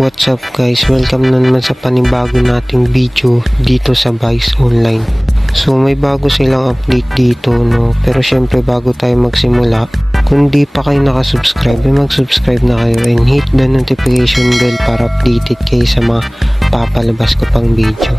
What's up guys, welcome na naman sa panibago nating video dito sa Vice Online. So may bago silang update dito no, pero syempre bago tayo magsimula, kung di pa kayo nakasubscribe, mag-subscribe na kayo and hit the notification bell para updated kayo sa mga papalabas ko pang video.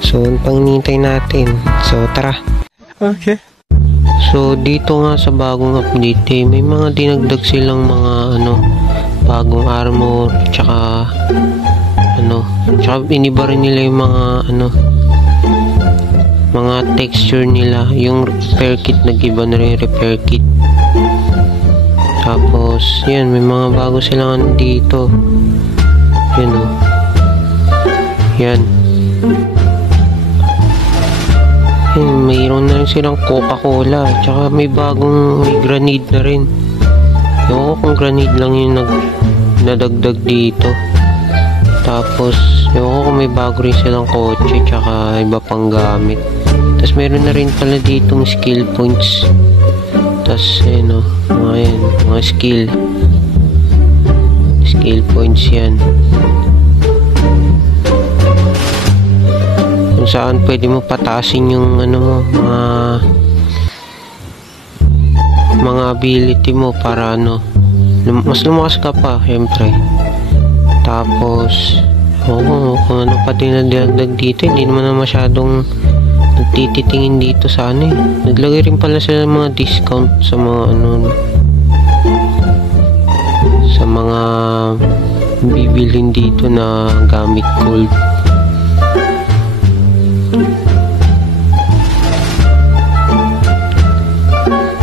So pang nintay natin, so tara. Okay. So dito nga sa bagong update may mga dinagdag silang mga bagong armor, tsaka iniba rin nila yung mga texture nila, yung repair kit nag-iba na rin yung repair kit. Tapos yan, may mga bago silang dito, yan yan, mayroon na rin silang Coca-Cola, tsaka may grenade na rin. Ewan ko kung grenade lang yung nadagdag dito. Tapos ewan ko kung may bago rin silang kotse tsaka iba pang gamit. Tapos meron na rin pala ditong skill points. Tapos mga skill points yan, kung saan pwede mo patasin yung mga ability mo para mas lumakas ka pa syempre. Tapos kung ano pa din nadagdag dito, hindi naman na masyadong nagtititingin dito sa naglagay rin pala sila mga discount sa mga bibilin dito na gamit gold.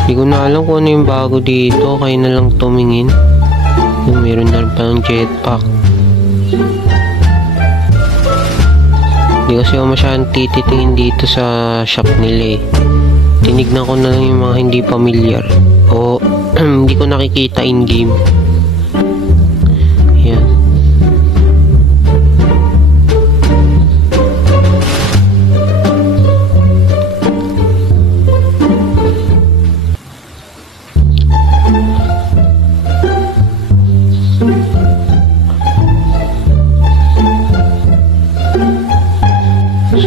Hindi ko na alam kung ano yung bago dito, kayo na lang tumingin. Meron na rin palang jetpack. Hindi kasi ako masyadong tititingin dito sa shop nila eh. Tinignan ko na lang yung mga hindi familiar o hindi ko nakikita in game. Yan.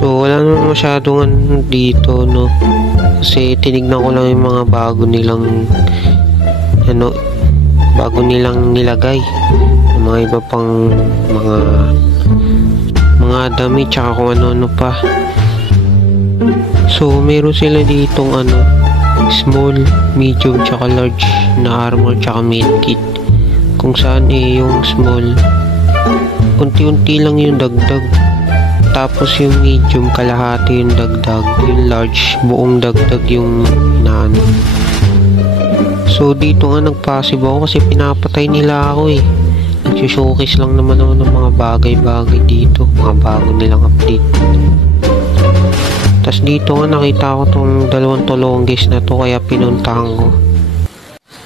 So wala naman masyadong dito kasi tinignan ko lang yung mga bago nilang nilagay, yung mga iba pang mga damit tsaka kung ano pa. So meron sila ditong small, medium tsaka large na armor tsaka medkit, kung saan yung small unti-unti lang yung dagdag. Tapos yung medium kalahati yung dagdag, yung large buong dagdag yung inaano. So dito nga nagpasive ako kasi pinapatay nila ako eh. Nagsushowcase lang naman ako ng mga bagay-bagay dito, mga bago nilang update. Tapos dito nga nakita ko tong dalawang tulonggis na to, kaya pinuntahan ko.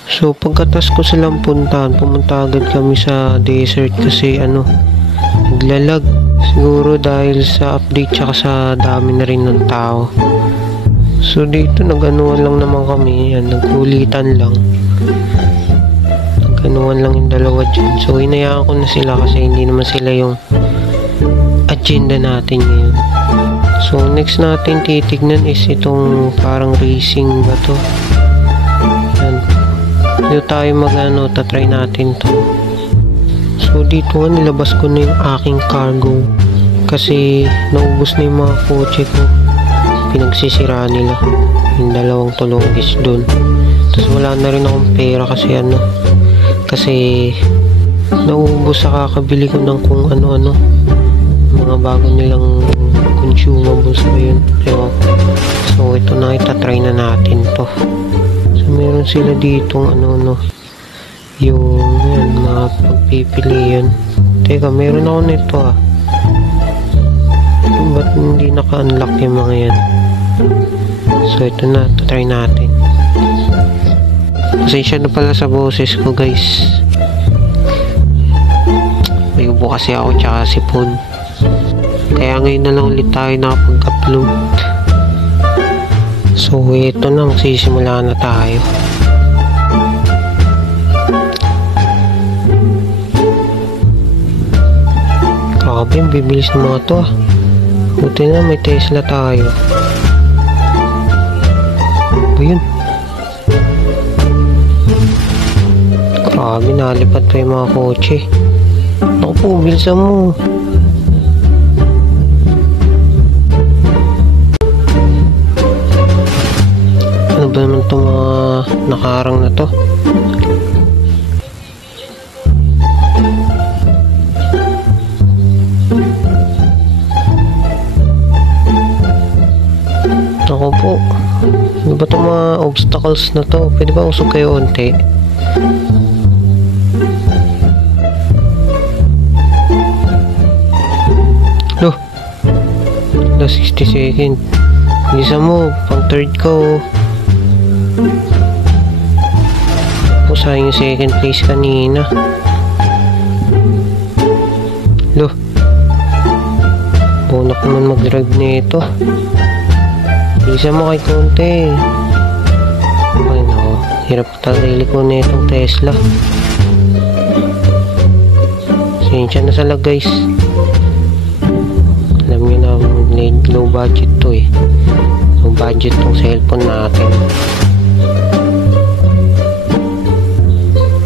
So pagkatas ko silang pumunta agad kami sa desert kasi naglalag. Siguro dahil sa update tsaka sa dami na rin ng tao. So dito nag-anuan lang naman kami, nagkulitan lang. Nag-anuan lang yung dalawa dyan. So hinayaan ko na sila kasi hindi naman sila yung agenda natin ngayon. So next natin titignan is itong parang racing ba to. Yan. Dito tayo tatry natin to. So dito nga nilabas ko na yung aking cargo kasi naubos na yung mga kotse ko, pinagsisira nila yung dalawang tulonggis dun. Tapos wala na rin akong pera kasi naubos sa kakabili ko ng kung ano mga bago nilang consumables ba yun. So ito na, itatry na natin to. So meron sila ditong yung mga pagpipilian. Teka, meron ako nito ba't hindi naka-unlock yung mga yan? So ito na, try natin. Pasensya na pala sa boses ko guys, may ubo kasi ako tsaka sipon, kaya ngayon na lang ulit tayo nakapag-upload. So ito na, magsisimula na tayo. Grabe, bibilis ng mga to ah. Buti na may Tesla tayo. Ba yun? Grabe, nalipat pa yung mga kotse. Naku po, bilisan mo. Ano ba naman itong mga nakaharang na to? Ako po, ano ba itong mga obstacles na to? Pwede ba usog kayo unti? Loh, 60 second. Bisa mo, pang third ko. Sayang yung second place kanina. Loh, bunak naman mag-drive nito. Bisa mo kay konti. Ay no, hirap talaga iliko na itong Tesla. Sensya na sa lag guys. Alam nyo na, low budget to eh. Low budget tong cellphone natin.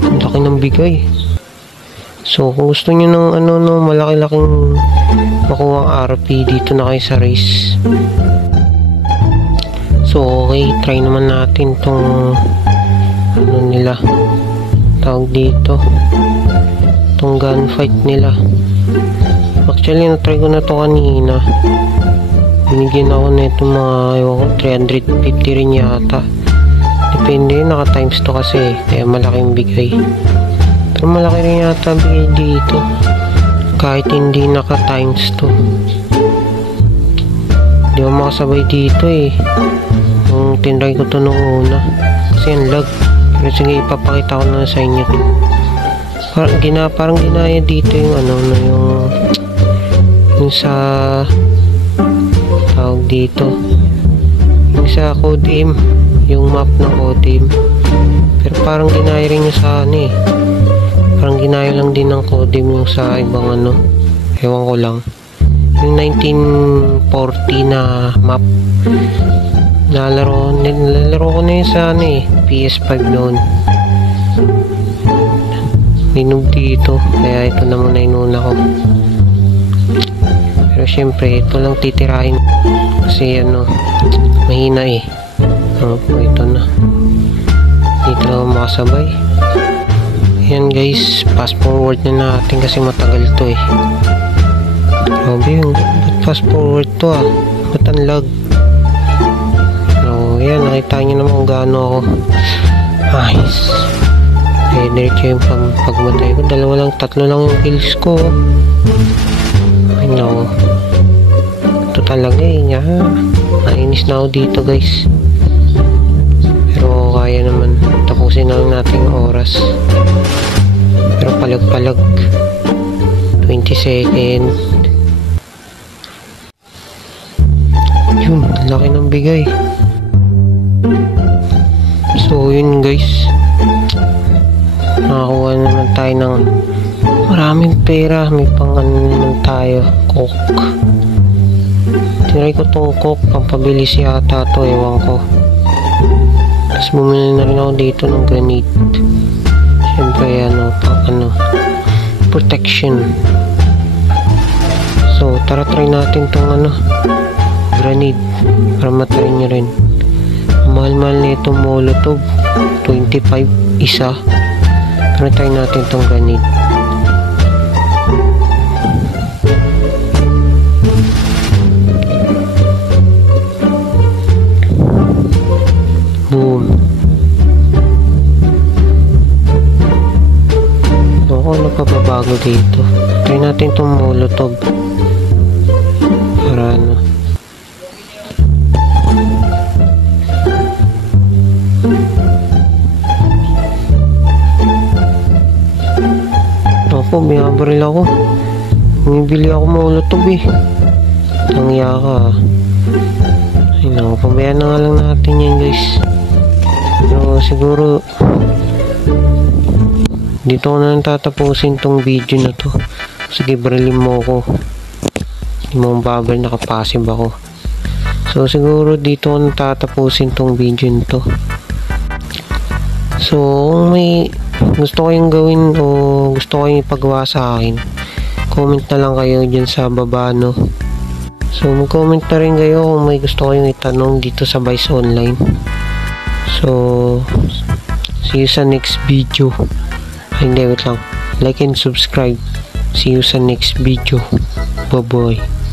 Ang laki ng bigay. So kung gusto nyo ng malaki-laking makuha ang RP, dito na kayo sa race. So okay, try naman natin tong nila tawag dito, tong gunfight nila. Actually na-try ko na to kanina. Binigyan ako na itong mga 350 rin yata. Depende, naka times to kasi kaya malaking bigay. Pero malaki rin yata bigay dito kahit hindi naka times to. Hindi ako makasabay dito eh nung tinry ko to nung una kasi ang lag. Pero sige, ipapakita ko na sa inyo to. Parang ginaya dito yung yung sa tawag dito, yung sa Codim, yung map ng Codim. Pero parang ginaya rin yung sa parang ginaya lang din ng Codim yung sa ibang ewan ko lang, yung 1940 na map. Nalalaro ko na yun sa PS5 noon. Minug dito, kaya ito na muna inuna ko. Pero syempre ito lang titirahin kasi mahina eh. Ito na, dito lang makasabay. Ayan guys, fast forward na natin kasi matagal to eh. Grabe yung fast forward to ah, ba't ang lag? So ayan, nakita nyo naman kung gaano ako nice. Diretso yung pagmatay ko, tatlo lang yung kills ko. I know, ito talaga eh, nainis na ako dito guys. Pero kaya naman, tapusin na lang natin yung oras. Pero palag 20 second. Yun, laki ng bigay. So yun guys, nakakuha naman tayo ng maraming pera. May naman tayo, coke. Tinry ko tong coke, pampabilis yata to, ewan ko. Tapos bumili na rin ako dito ng grenade. Siyempre protection. So tara, try natin tong grenade para matry nyo rin. Mahal-mahal na itong molotov, 25 isa. Pero try natin tong grenade. Boom. Ano pa ba bago dito? Try natin tong molotov para ako, binabaril ako. Bumibili ako molotov eh. Tangya ka. Ay naku, pabayaan na nga lang natin yan guys. Pero siguro dito ko na lang tatapusin tong video na to. Sige, barilin mo ko. Hindi mo mababal, nakapasive ako. So siguro dito ko tatapusin tong video nito. So kung may gusto kayong gawin o gusto kayong ipagawa sa akin, comment na lang kayo dyan sa baba, no? So mag-comment na rin kayo kung may gusto kayong itanong dito sa Vice Online. So see you sa next video. Hindi, wait lang. Like and subscribe. See you sa next video. Bye bye.